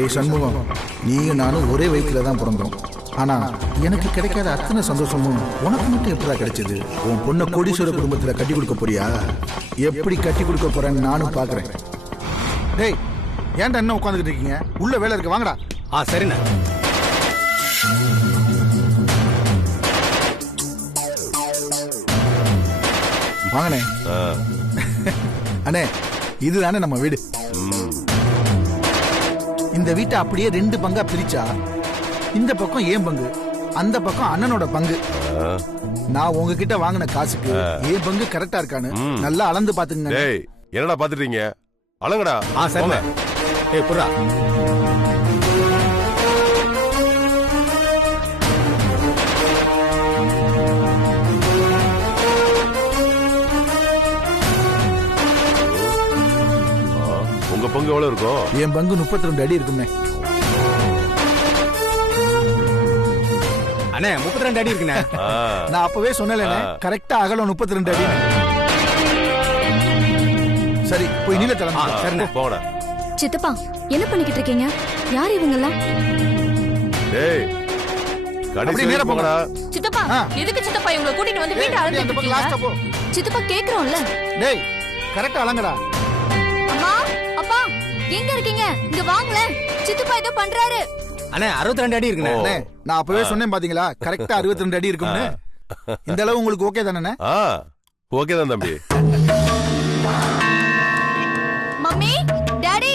டேய் சண்முகம், நீங்க நானும் ஒரே வயிற்றுல தான் பிறந்தோம். ஆனா எனக்கு கிடைக்காத அத்தனை சந்தோஷமும் உனக்கு மட்டும் எப்படா கிடைச்சது? உன் பொண்ணை கோடீஸ்வர குடும்பத்துல கட்டி கொடுக்க போறியா? எப்படி கட்டி கொடுக்க போறேன்னு நானும் பாக்குறேன். டேய் ஏன்டா என்ன உட்காந்துக்கிட்டு இருக்கீங்க? உள்ள வேலை இருக்கு, வாங்கடா. சரிண்ணே. வாங்கண்ணே. அண்ணே இதுதானே நம்ம வீடு. இந்த வீட்டை அப்படியே 2 பங்கா பிரிச்சா இந்த பக்கம் ஏன் பங்கு, அந்த பக்கம் அண்ணனோட பங்கு. நான் உங்ககிட்ட வாங்கின காசுக்கு ஏன் பங்கு கரெக்டா இருக்கான்னு நல்லா அளந்து பாத்துங்க. என்னடா பாத்துட்டீங்க? அளங்கடா. சரிண்ணே. ஏய் புறா. உங்க பங்கு எவ்வளவு இருக்கும்? என் பங்கு 32 அடி இருக்குமே. அண்ணே 32 அடி இருக்குண்ணே. நான் அப்பவே சொன்னேன் கரெக்டா அகலம் 32 அடி. சரி போய் நீல தரமா. சரிண்ணே போடா. சித்தப்பா என்ன பண்ணிக்கிட்டு இருக்கீங்க? யார் இவங்கெல்லாம்? டேய் கடைசி நேரா போங்கடா. சித்தப்பா எதுக்கு சித்தப்பா இவங்களை கூட்டிட்டு வந்து வீட்டை அழைச்சிட்டு இருக்கீங்க? சித்தப்பா கேக்குறோம்ல. டேய் கரெக்டா அளங்கடா. அம்மா அப்பா எங்க இருக்கீங்க? இங்க வாங்களே. சித்தப்பா ஏதோ பண்றாரு. அண்ணே 62 அடி இருக்குண்ணே. நான் அப்பவே சொன்னேன் பாத்தீங்களா கரெக்டா 62 அடி இருக்கும்னு. இந்த அளவு உங்களுக்கு ஓகே தானே? ஓகே தான் தம்பி. மம்மி டாடி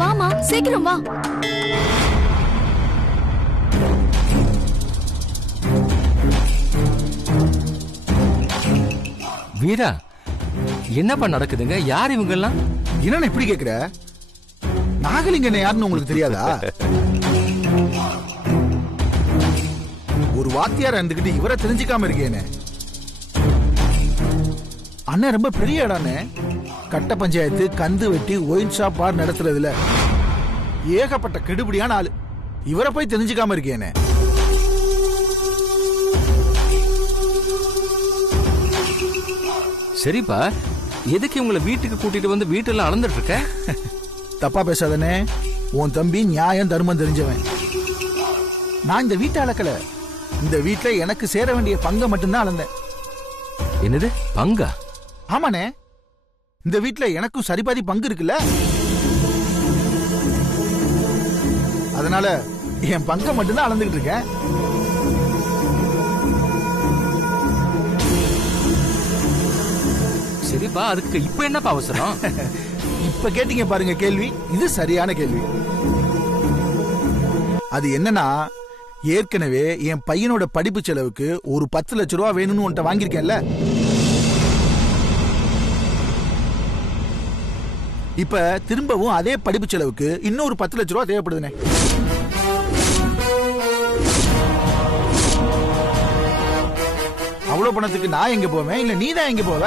வாமா சீக்கிரம் வா. வீரா என்னப்பா நடக்குதுங்க? யார் இவங்க எல்லாம்? என்ன இப்படி கேக்குற? நாகலிங்கம் யாருன்னு உங்களுக்கு தெரியாதா? ஒரு வாத்தியார் இருந்துகிட்டு இவரை தெரிஞ்சுக்காம இருக்கேனே. அண்ணன் ரொம்ப பெரிய இடம்னே. கட்ட பஞ்சாயத்து, கந்து வெட்டி, ஒயின் ஷாப், பார் நடத்துறதுல ஏகப்பட்ட கெடுபடியான ஆளு. இவரை போய் தெரிஞ்சுக்காம இருக்கேனே. சரிப்பா, எதுக்கு உங்களை வீட்டுக்கு கூட்டிட்டு வந்து வீட்டெல்லாம் அளந்துட்டு இருக்க? தப்பா பேசாதனே. உன் தம்பி நியாயம் தர்மம் தெரிஞ்சவன். நான் இந்த வீட்டை அளக்கல. இந்த வீட்டுல எனக்கு சேர வேண்டிய பங்கை மட்டும்தான் அளந்தேன். என்னது பங்கா? ஆமாண்ணே, இந்த வீட்டுல எனக்கும் சரிபாதி பங்கு இருக்குல்ல. அதனால என் பங்கை மட்டும்தான் அளந்துகிட்டு இருக்கேன். சரிப்பா, அதுக்கு இப்ப என்னப்பா அவசரம்? இப்ப கேட்டீங்க பாருங்க கேள்வி, இது சரியான கேள்வி. அது என்னன்னா, ஏற்கனவே என் பையனோட படிப்பு செலவுக்கு ஒரு 10 லட்சம் ரூபா வேணும்னு உன்ட்ட வாங்கியிருக்கேன்ல. இப்ப திரும்பவும் அதே படிப்பு செலவுக்கு இன்னொரு 10 லட்சம் ரூபா தேவைப்படுதுனே. அவ்வளவு பணத்துக்கு நான் எங்க போவேன்? இல்ல நீ தான் எங்க போவ?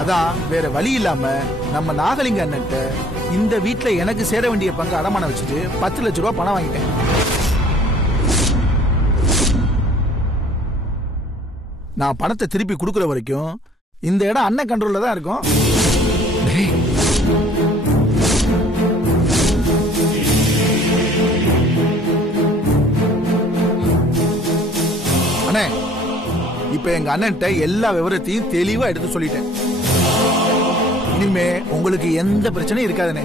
அதான் வேற வழி இல்லாம நம்ம நாகலிங்க அண்ணன்ட்ட இந்த வீட்டுல எனக்கு சேர வேண்டிய பங்கு அடமானம் வச்சுட்டு 10 லட்சம் ரூபாய் பணம் வாங்கிட்டேன். நான் பணத்தை திருப்பி கொடுக்கற வரைக்கும் இந்த இடம் அண்ணன் கண்ட்ரோல்ல தான் இருக்கும். அண்ணே, இப்ப எங்க அண்ணன்ட்ட எல்லா விவரத்தையும் தெளிவா எடுத்து சொல்லிட்டேன். இனிமே உங்களுக்கு எந்த பிரச்சனையும் இருக்காதுனே.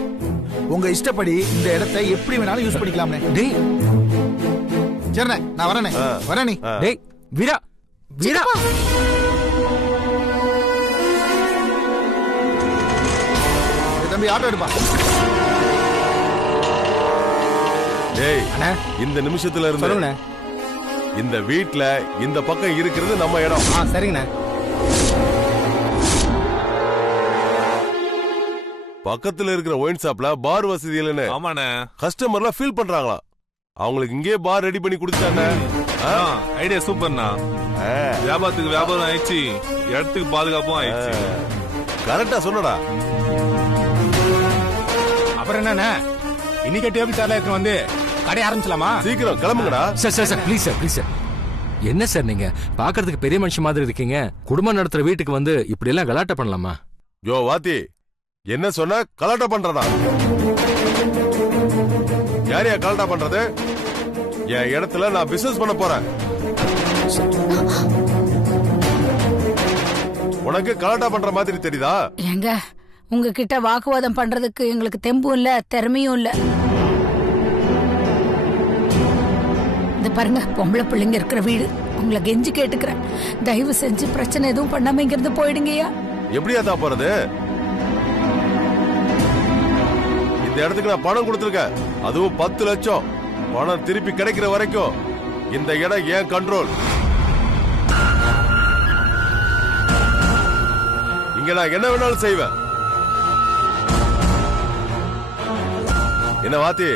உங்க இஷ்டப்படி இந்த இடத்தை எப்படி வேணாலும் யூஸ் பண்ணிக்கலாம்னே. டேய் சரிண்ணே, நான் வரேனே. வரேனே. டேய் வீரா, வீரா தம்பி ஆட்டோ எடுப்பா. டேய் இந்த நிமிஷத்துல இருந்து சொல்லுங்க. இந்த வீட்ல இந்த பக்கம் இருக்கிறது நம்ம இடம். சரிங்கண்ணே. பக்கத்துல இருக்கிற ஒயின் ஷாப்ல பார் வசதி இல்லன்னு ஆமாண்ணே கஸ்டமர்லாம் ஃபீல் பண்றாங்களா? அவங்களுக்கு இங்கே பார் ரெடி பண்ணி கொடுத்தானே. ஐடியா சூப்பர்ண்ணா. வியாபாரத்துக்கு வியாபாரம் ஆயிடுச்சு, இடத்துக்கு பாதுகாப்பும் ஆயிடுச்சு. கரெக்டா சொன்னடா. அப்புறம் என்னண்ணே, இன்னைக்கு டேபிள் சேர்ல வந்து கடை ஆரம்பிச்சலாமா? சீக்கிரம் கிளம்புங்கடா. Sir sir sir please sir, please sir. என்ன சார் நீங்க பாக்குறதுக்கு பெரிய மனுஷன் மாதிரி இருக்கீங்க. குடும்பம் நடத்துற வீட்டுக்கு வந்து இப்படி எல்லாம் கலாட்டை பண்ணலாமா? யோ வாத்தி, என்ன சொன்ன? கலாட்டா பண்றதா? யாரையா கலாட்டா பண்றது? என் இடத்துல நான் பிசினஸ் பண்ண போறேன். உனக்கு கலாட்டா பண்ற மாதிரி தெரியுதா? ஏங்க, உங்ககிட்ட வாக்குவாதம் பண்றதுக்கு எங்களுக்கு தெம்பும் இல்ல, திறமையும் இல்ல. இந்த பாருங்க, பொம்பளை பிள்ளைங்க இருக்கிற வீடு. உங்களை கெஞ்சி கேட்டுக்கிறேன், தயவு செஞ்சு பிரச்சனை எதுவும் பண்ணாம இங்கிருந்து போயிடுங்கய்யா. எப்படியா தான் போறது? இந்த இடத்துக்கு நான் பணம் கொடுத்திருக்கேன், அதுவும் 10 லட்சம். பணம் திருப்பி கிடைக்கிற வரைக்கும் இந்த இடம் ஏன் கண்ட்ரோல். இங்க நான் என்ன வேணாலும் செய்வேன். என்ன வாத்தி,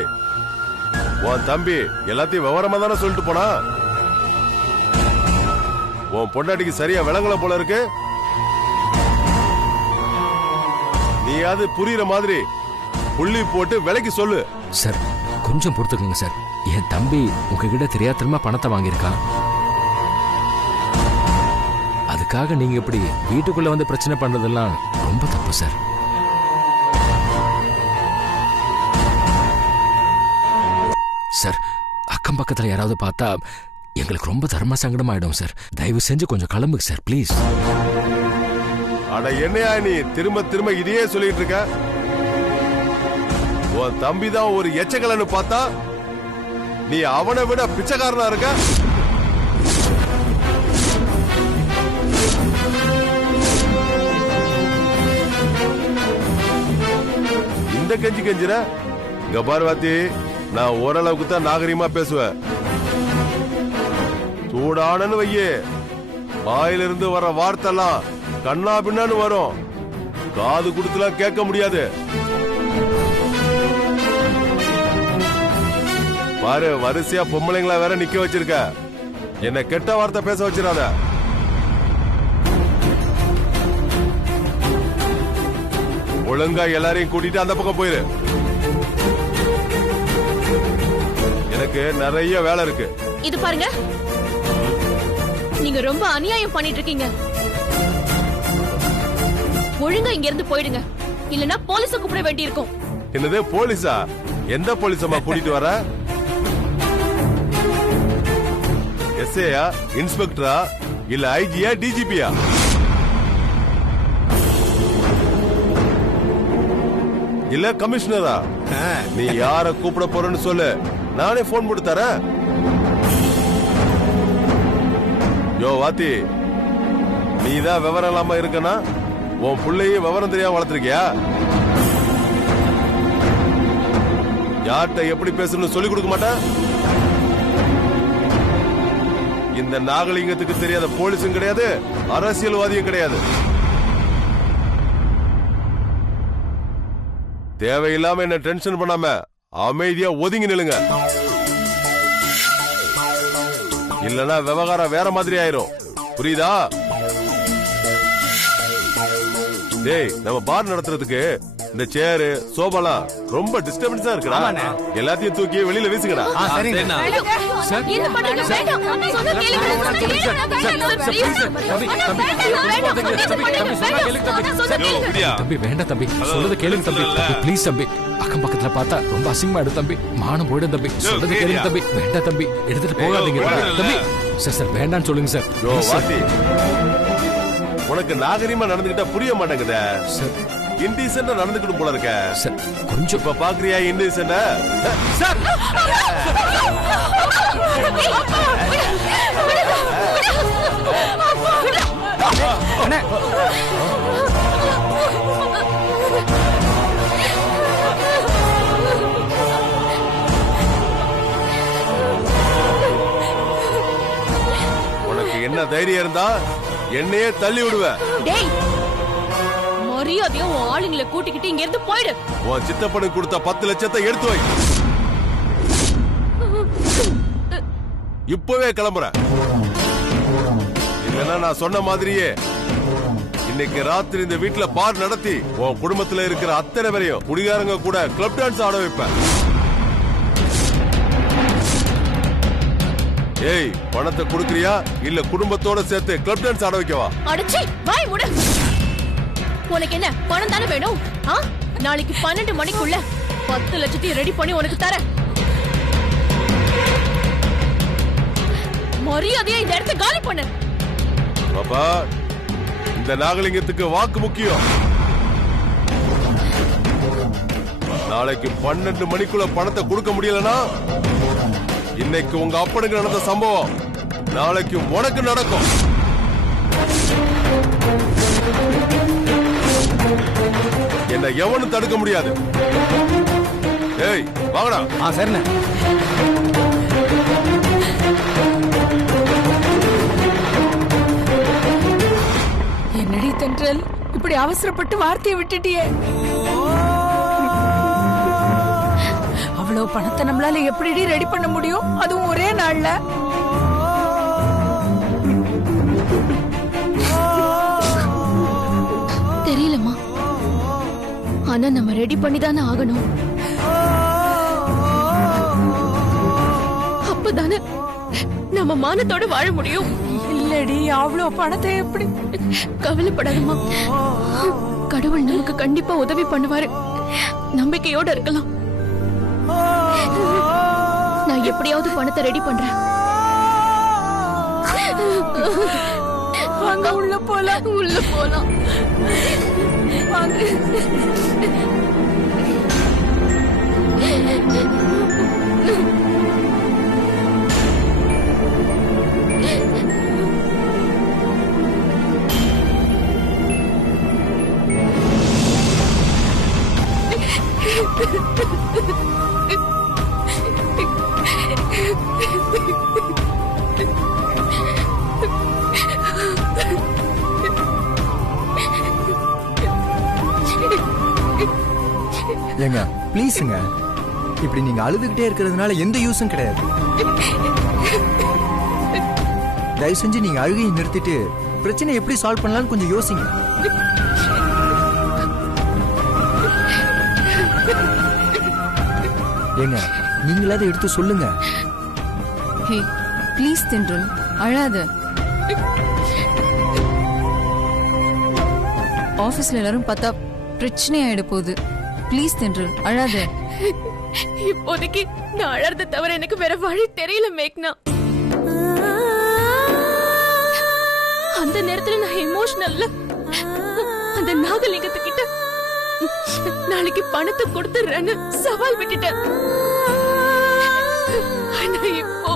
உன் தம்பி எல்லாத்தையும் விவரமா தானே சொல்லிட்டு போனா? உன் பொண்டாட்டிக்கு சரியா விளங்கல போல இருக்கு. நீயாவது புரியுற மாதிரி புள்ளி போட்டு விலைக்கு சொல்லு. சார் கொஞ்சம் பொறுத்துக்கங்க சார். என் தம்பி உங்ககிட்ட தெரியாதனமா பணத்தை வாங்கியிருக்கான். அதுக்காக நீங்க இப்படி வீட்டுக்குள்ள வந்து பிரச்சனை பண்றதெல்லாம் ரொம்ப தப்பு சார். சார், அக்கம் பக்கத்துல யாராவது பார்த்தா எங்களுக்கு ரொம்ப தர்ம சங்கடம் ஆயிடும் சார். தயவு செஞ்சு கொஞ்சம் கிளம்புங்க சார், ப்ளீஸ். அட என்னையா நீ திரும்ப திரும்ப இதையே சொல்லிட்டு இருக்க? உன் தம்பி தான் ஒரு எச்சக்கலன்னு பார்த்தா நீ அவனை விட பிச்சைக்காரனா இருக்க. இந்த கெஞ்சி கெஞ்சிர இங்க பார்வதி, நான் ஓரளவுக்கு தான் நாகரிகமா பேசுவேன். சூடானன்னு வையே, வாயிலிருந்து வர வார்த்தைலாம் கண்ணா பின்னான்னு வரும். காது குடுத்துலாம் கேட்க முடியாது. பாரு, வரிசையா பொம்பளைங்களா வேற நிக்க வச்சிருக்க. என்ன கெட்ட வார்த்தை பேச வச்சிடாத. ஒழுங்கா எல்லாரையும் கூட்டிட்டு அந்த பக்கம் போயிரு. எனக்கு நிறைய வேலை இருக்கு. இது பாருங்க, நீங்க ரொம்ப அநியாயம் பண்ணிட்டு இருக்கீங்க. ஒழுங்கா இங்க இருந்து போயிடுங்க, இல்லனா போலீஸ கூப்பிட வேண்டியிருக்கும். என்னது போலீஸா? எந்த போலீஸமா கூட்டிட்டு வர? எஸ்ஏயா, இன்ஸ்பெக்டரா, இல்ல ஐஜியா, டிஜிபியா? இல்ல கமிஷனரா? நீ யார கூப்பிட போறன்னு சொல்லு, நானே போன் போட்டு தரேன். யோ வாத்தி, நீதான் விவரம் இல்லாம இருக்கனா? உன் புள்ளையும் விவரம் தெரியாம வளர்த்திருக்கியா? யார்கிட்ட எப்படி பேசணும்னு சொல்லி கொடுக்க மாட்டேன். இந்த நாகலிங்கத்துக்கு தெரியாத போலீஸும் கிடையாது, அரசியல்வாதியும் கிடையாது. தேவையில்லாம என்ன டென்ஷன் பண்ணாம அமைதியா ஒதுங்கி நிலுங்க. இல்லனா விவகாரம் வேற மாதிரி ஆயிரும். புரியுதா? டேய், நம்ம பார் நடத்துறதுக்கு இந்த சேரு சோபாலாம் ரொம்ப டிஸ்டர்பன்ஸா இருக்குடா. எல்லாத்தையும் தூக்கி வெளியில வீசுங்கடா. என்ன பண்றீங்க? வேண்டாம், சொன்னா தம்பி வேண்டாம் தம்பி, சொல்றது கேளுங்க தம்பி. ப்ளீஸ் தம்பி, அக்கம் பக்கத்துல பார்த்தா ரொம்ப அசிங்கமா எடு தம்பி. மானம் போயிடும் தம்பி. சொல்றது கேளுங்க தம்பி. வேண்டாம் தம்பி, எடுத்துட்டு போகாதீங்க தம்பி. சார் வேண்டாம்னு சொல்லுங்க சார். உனக்கு நாகரிகமா நடந்துகிட்டா புரிய மாட்டேங்குதே. இன்டீசென்டா நடந்துக்கணும் போல இருக்க. கொஞ்சம் இப்ப பாக்குறியா இன்டீசென்டா? உனக்கு என்ன தைரியம் இருந்தா என்னையே தள்ளி விடுவேன். மரியாதையா உன் ஆளுங்களை கூட்டிக்கிட்டு இங்க இருந்து போயிடு. உன் சித்தப்பனுக்கு கொடுத்த 10 லட்சத்தை எடுத்து வை. இப்பவே கிளம்புறேன். இல்லைன்னா நான் சொன்ன மாதிரியே இன்னைக்கு ராத்திரி இந்த வீட்டுல பார் நடத்தி உன் குடும்பத்துல இருக்கிற அத்தனை பேரையும் குடிகாரங்க கூட கிளப் டான்ஸ் ஆட வைப்பேன். ஏய் பணத்தை கொடுக்கறியா இல்ல குடும்பத்தோட சேர்த்து கிளப் டான்ஸ் ஆட வைக்கவா? அடச்சி வாய் மூடு. உனக்கு என்ன பணம் தானே வேணும்? நாளைக்கு 12 மணிக்குள்ள 10 லட்சத்தையும் ரெடி பண்ணி உனக்கு தரேன். மரியாதையா இந்த இடத்தை காலி பண்ணு. பாப்பா, இந்த நாகலிங்கத்துக்கு வாக்கு முக்கியம். நாளைக்கு 12 மணிக்குள்ள பணத்தை கொடுக்க முடியலனா இன்னைக்கு உங்க அப்பனுக்கு நடந்த சம்பவம் நாளைக்கு உனக்கு நடக்கும். என்ன எவனும் தடுக்க முடியாது. ஏய் வாங்கடா. சரிண்ணே. என்னடி தென்றல், இப்படி அவசரப்பட்டு வார்த்தையை விட்டுட்டியே. அவ்வளவு பணத்தை நம்மளால எப்படி ரெடி பண்ண முடியும், அதுவும் ஒரே நாள்ல? தெரியலமா, ஆனா நம்ம ரெடி பண்ணி தானே ஆகணும். அப்பதானே நம்ம மானத்தோட வாழ முடியும். இல்லடி, அவ்வளவு பணத்தை எப்படி? கவலைப்படாதம்மா, கடவுள் நமக்கு கண்டிப்பா உதவி பண்ணுவாரு. நம்பிக்கையோட இருக்கலாம். நான் எப்படியாவது பணத்தை ரெடி பண்றேன். வாங்க உள்ள போலாம். உள்ள போலாம். வாங்க. ஏங்க ப்ளீஸுங்க, இப்படி நீங்க அழுதுகிட்டே இருக்கிறதுனால எந்த யூஸும் கிடையாது. தயவு செஞ்சு நீங்க அழுகையை நிறுத்திட்டு பிரச்சனை எப்படி சால்வ் பண்ணலாம்னு கொஞ்சம் யோசிங்க. ஏங்க நீங்களாவது எடுத்து சொல்லுங்க. ஹே ப்ளீஸ் தென்றல், அழாத. ஆபீஸ்ல எல்லாரும் பார்த்தா பிரச்சனை ஆயிட போகுது. ப்ளீஸ் தென்றல், அழாத. இப்போதைக்கு நான் அழறத தவிர எனக்கு வேற வழி தெரியல மேக்னா. அந்த நேரத்துல நான் எமோஷனல்ல அந்த நாகலிங்கத்துக்கிட்ட நாளைக்கு பணத்தை கொடுத்துறேன்னு சவால் விட்டுட்டேன். ஆனா இப்போ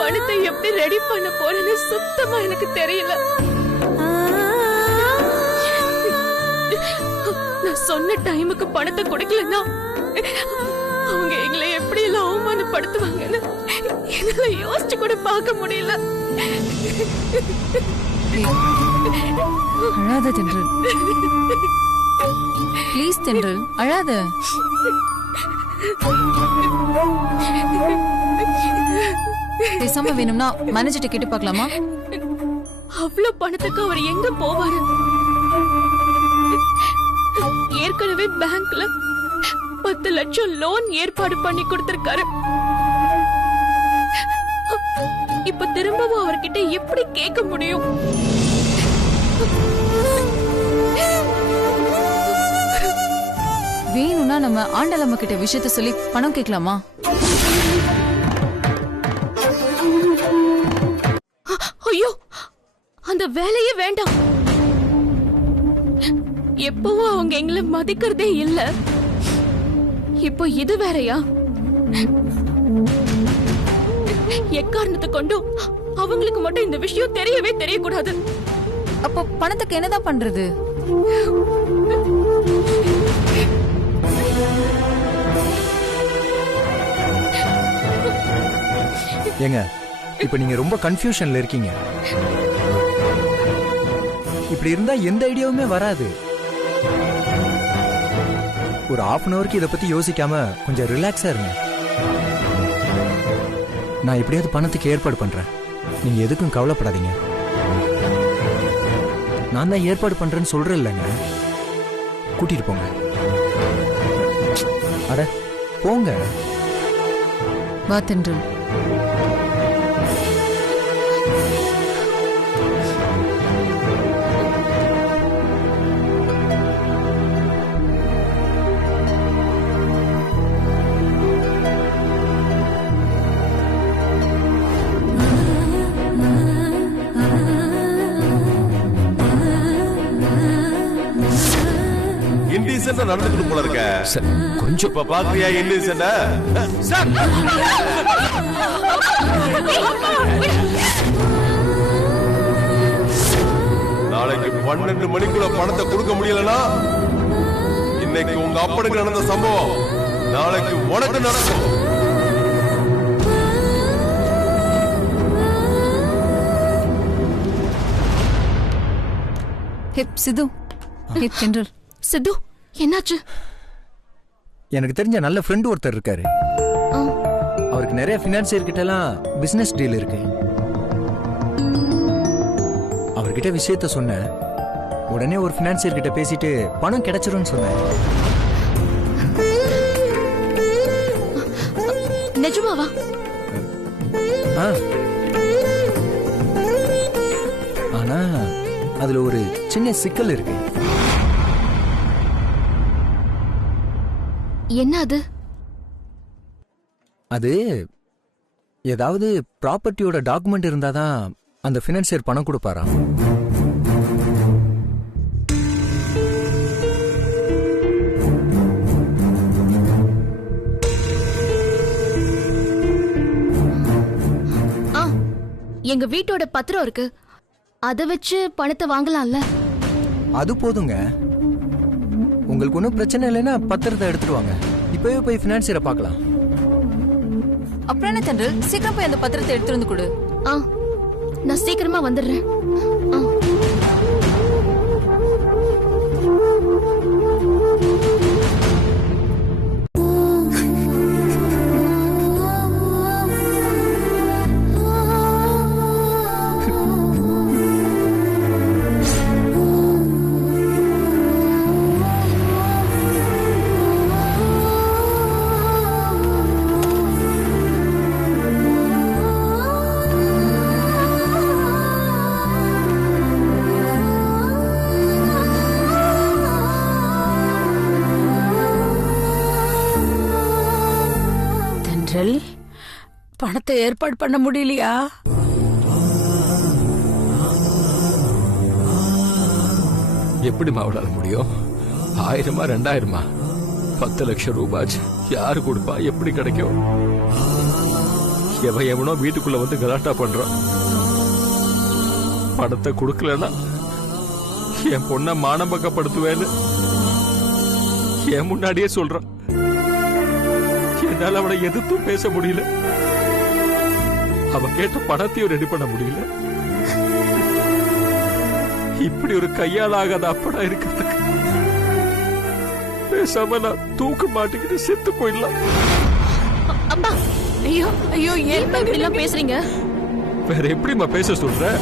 பணத்தை எப்படி ரெடி பண்ண போறேன்னு சுத்தமா எனக்கு தெரியல. நான் சொன்ன டைமுக்கு பணத்தை கொடுக்கலன்னா அவங்க எங்களை எப்படி எல்லாம் அவமானப்படுத்துவாங்கன்னு என்னால யோசிச்சு கூட பார்க்க முடியல. அழாத தென்றல், ப்ளீஸ் தென்றல், அழாத. பேசாம வேணும்னா மேனேஜர்ட்ட கேட்டு பார்க்கலாமா? அவ்வளவு பணத்துக்கு அவர் எங்க போவாரு? ஏற்கனவே பேங்க்ல 10 லட்சம் லோன் ஏற்பாடு பண்ணி கொடுத்திருக்காரு. இப்ப திரும்பவும் அவர்கிட்ட எப்படி கேட்க முடியும்? வேணும்னா நம்ம ஆண்டலம்மா கிட்ட விஷயத்த சொல்லி பணம் கேட்கலாமா? ஐயோ, அந்த வேலையே வேண்டாம். எப்பவும் அவங்க எங்களை மதிக்கிறதே இல்ல. இப்போ இது வேறயா? எக்காரணத்தை கொண்டும் அவங்களுக்கு மட்டும் இந்த விஷயம் தெரியவே தெரியக்கூடாது. அப்போ பணத்துக்கு என்னதான் பண்றது? ஏங்க இப்ப நீங்க ரொம்ப கன்ஃபியூஷன்ல இருக்கீங்க. இப்படி இருந்தா எந்த ஐடியாவுமே வராது. ஒரு half an hourக்கு இதை பத்தி யோசிக்காம கொஞ்சம் ரிலாக்ஸா இருங்க. நான் எப்படியாவது பணத்துக்கு ஏற்பாடு பண்றேன். நீங்க எதுக்கும் கவலைப்படாதீங்க. நான் தான் ஏற்பாடு பண்றேன்னு சொல்றேன் இல்லைங்க. கூட்டிட்டு போங்க. அட போங்க. வா தென்றல். இன்டீசென்டா நடந்துட்டு போல இருக்க. சார் கொஞ்சம் இப்ப பாக்குறியா இன்டீசென்டா? சார் நாளைக்கு 12 மணிக்குள்ள பணத்தை கொடுக்க முடியலனா இன்னைக்கு உங்க அப்பனுக்கு நடந்த சம்பவம் நாளைக்கு உனக்கு நடக்கும். சித்து. தென்றல். சித்து என்னாச்சு? எனக்கு தெரிஞ்ச நல்ல ஃப்ரெண்ட் ஒருத்தர் இருக்காரு. அவருக்கு நிறைய பினான்சியர் கிட்ட எல்லாம் பிசினஸ் டீல் இருக்கு. அவர்கிட்ட விஷயத்த சொன்னேன். உடனே ஒரு பினான்சியர் கிட்ட பேசிட்டு பணம் கிடைச்சிரும்னு சொன்னேன். நிஜமாவா? ஆனா அதுல ஒரு சின்ன சிக்கல் இருக்கு. என்ன அது? அது ஏதாவது ப்ராப்பர்ட்டியோட டாக்குமெண்ட் இருந்தாதான் அந்த பினான்சியர் பணம் கொடுப்பாராம். எங்க வீட்டோட பத்திரம் இருக்கு, அத வச்சு பணத்தை வாங்கலாம்ல. அது போதுங்க. உங்களுக்கு ஒன்றும் பிரச்சனை இல்லைன்னா பத்திரத்தை எடுத்துட்டு வாங்க. இப்பவே போய் பினான்சியரை பார்க்கலாம். அப்புறம் என்ன தென்றல், சீக்கிரம் போய் அந்த பத்திரத்தை எடுத்துட்டு வந்து கொடு. நான் சீக்கிரமா வந்துடுறேன். பணத்தை ஏற்பாடு பண்ண முடியலையா? எப்படி மாவடால முடியும்? 1000 2000 10 லட்சம் ரூபாய் யாரு கொடுப்பா? எப்படி கிடைக்கும்? எவனோ வீட்டுக்குள்ள வந்து கலாட்டா பண்றான். பணத்தை கொடுக்கலன்னா என் பொண்ண மானபக்கப்படுத்துவேன்னு என் முன்னாடியே சொல்றான். என்னால அவனை எதிர்த்தும் பேச முடியல. அவன் கேட்ட பணத்தையும் ரெடி பண்ண முடியல. இப்படி ஒரு கையால் ஆகாத அப்படா இருக்கிறதுக்கு பேசாம நான் தூக்க மாட்டிக்கிட்டு செத்து போயிடலாம். அப்பா, ஐயோ ஐயோ, ஏன் இப்படி எல்லாம் பேசுறீங்க? வேற எப்படிமா பேச சொல்ற?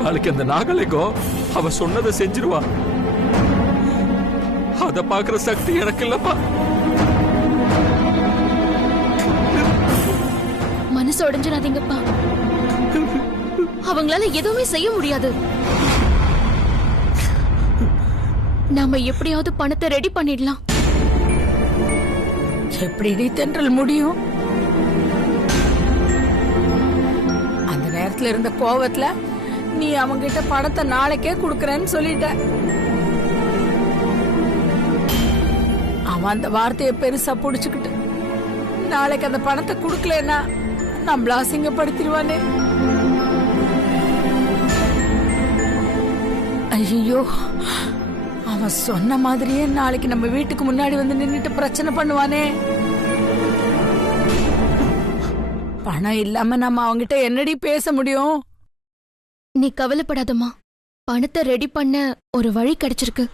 நாளைக்கு அந்த நாகலிங்கம் அவ சொன்னதை செஞ்சிருவா. அத பாக்குற சக்தி எனக்கு இல்லப்பா. மனசு உடைஞ்சிடாதீங்கப்பா. அவங்களால எதுவுமே செய்ய முடியாது. நாம எப்படியாவது பணத்தை ரெடி பண்ணிடலாம். எப்படி தென்றல் முடியும்? அந்த நேரத்துல இருந்த கோவத்துல நீ அவங்க கிட்ட பணத்தை நாளைக்கே குடுக்கறேன்னு சொல்லிட்ட. அவன் அந்த வார்த்தையை பெருசா புடிச்சுக்கிட்டு நாளைக்கு அந்த பணத்தை குடுக்கலன்னா நம்மள அசிங்கப்படுத்திடுவானே. ஐயோ, அவன் சொன்ன மாதிரியே நாளைக்கு நம்ம வீட்டுக்கு முன்னாடி வந்து நின்னுட்டு பிரச்சனை பண்ணுவானே. பணம் இல்லாம நம்ம அவங்கிட்ட என்னடி பேச முடியும்? நீ கவலைப்படாதம்மா, பணத்தை ரெடி பண்ண ஒரு வழி கிடைச்சிருக்கு.